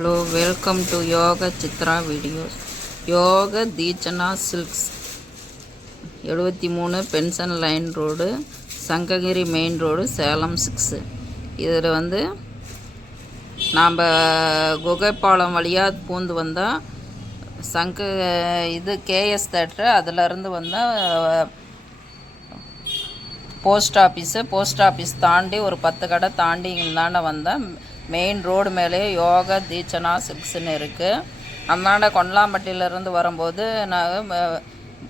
Hello, welcome to Yoga Chitra videos. Yoga Deechana Silks 73 pension line road, Sankagiri main road, Salem 6. இதில் வந்து நாம் குகைப்பாலம் வழியாக பூந்து வந்தால் கேஎஸ் தேட்ரு, அதிலருந்து வந்தால் போஸ்ட் ஆஃபீஸ் தாண்டி ஒரு 10 கடை தாண்டி இந்தாண்ட வந்தால் மெயின் ரோடு மேலே யோகா தீட்சனா சில்க்ஸ்ன்னு இருக்குது. அந்தாண்ட கொண்டலாம்பட்டியிலேருந்து வரும்போது நான்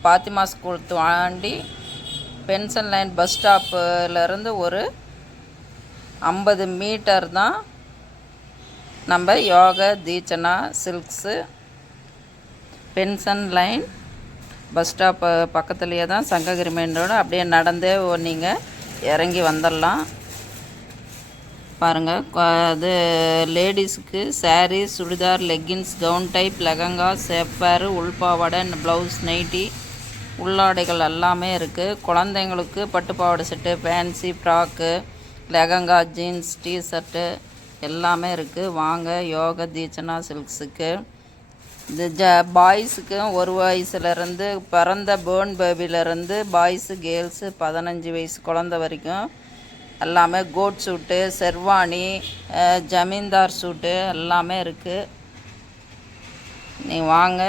பாத்திமா ஸ்கூல் தாண்டி பென்ஷன் லைன் பஸ் ஸ்டாப்புலேருந்து ஒரு 50 மீட்டர் தான் நம்ம Yoga Theekshana silks. Pension line bus stop பக்கத்துலேயே தான் சங்ககிரி மெயின் ரோடு. அப்படியே நடந்தே நீங்கள் இறங்கி வந்துடலாம். பாருங்கள், அது லேடிஸுக்கு sari, churidar, leggings, gown type, lehenga, shapewear, உள்பாவாடை, ப்ளவுஸ், நைட்டி, உள்ளாடைகள் எல்லாமே இருக்குது. குழந்தைங்களுக்கு பட்டுப்பாவாடை set, fancy frock, lehenga, jeans, T-shirt எல்லாமே இருக்குது. வாங்க யோகா தீட்சனா சில்க்ஸுக்கு. இது பாய்ஸுக்கு 1 வயசுலேருந்து பிறந்த பேர்ன் பேபிலேருந்து பாய்ஸு கேர்ள்ஸு 15 வயசு குழந்த வரைக்கும் எல்லாமே கோட் சூட்டு, செர்வானி, ஜமீன்தார் சூட்டு எல்லாமே இருக்குது. வாங்க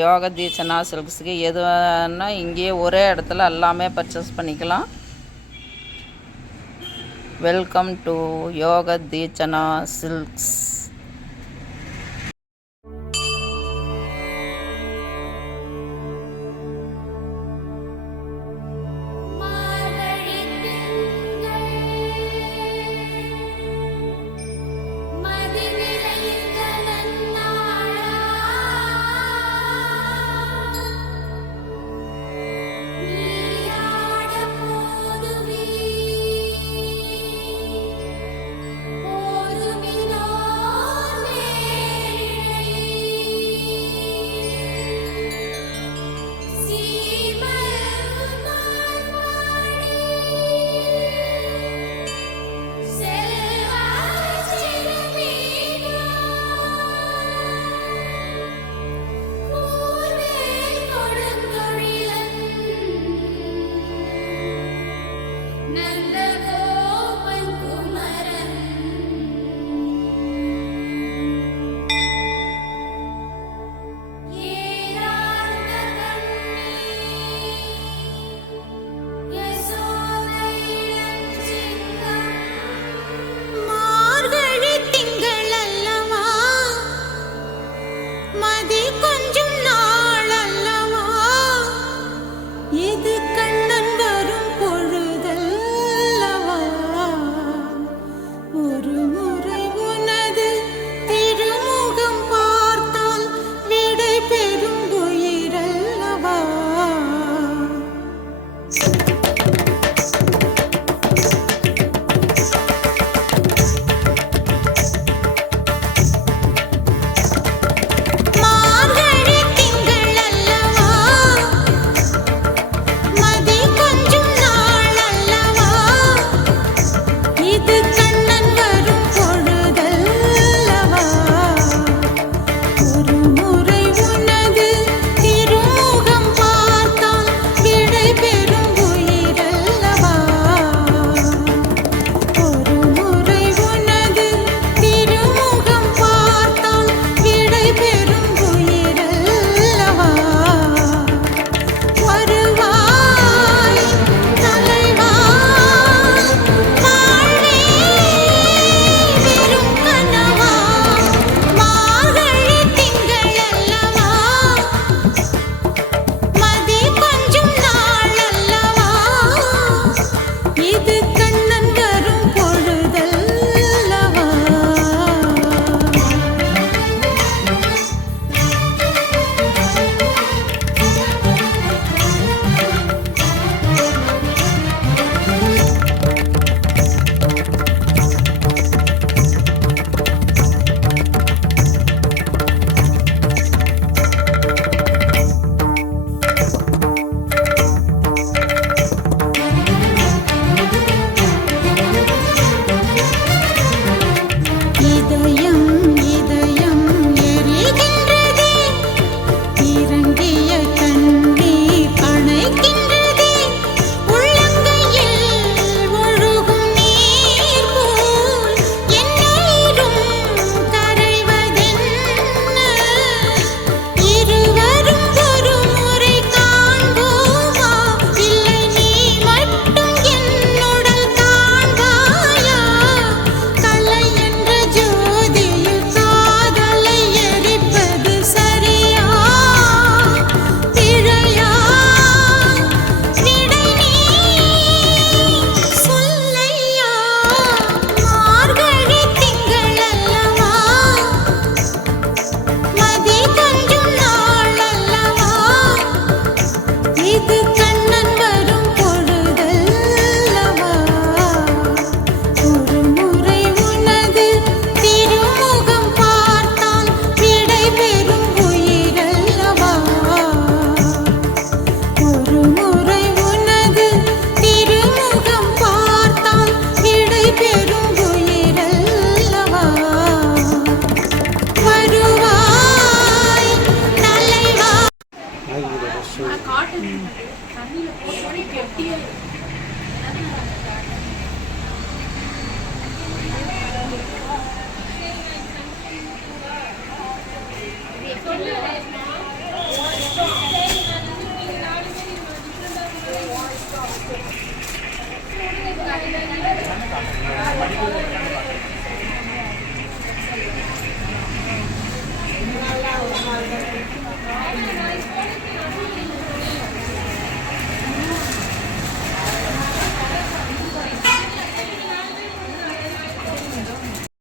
யோகா தீட்சனா சில்க்ஸுக்கு. எதுனா இங்கேயே ஒரே இடத்துல எல்லாமே பர்ச்சேஸ் பண்ணிக்கலாம். Welcome to Yoga Theekshana silks.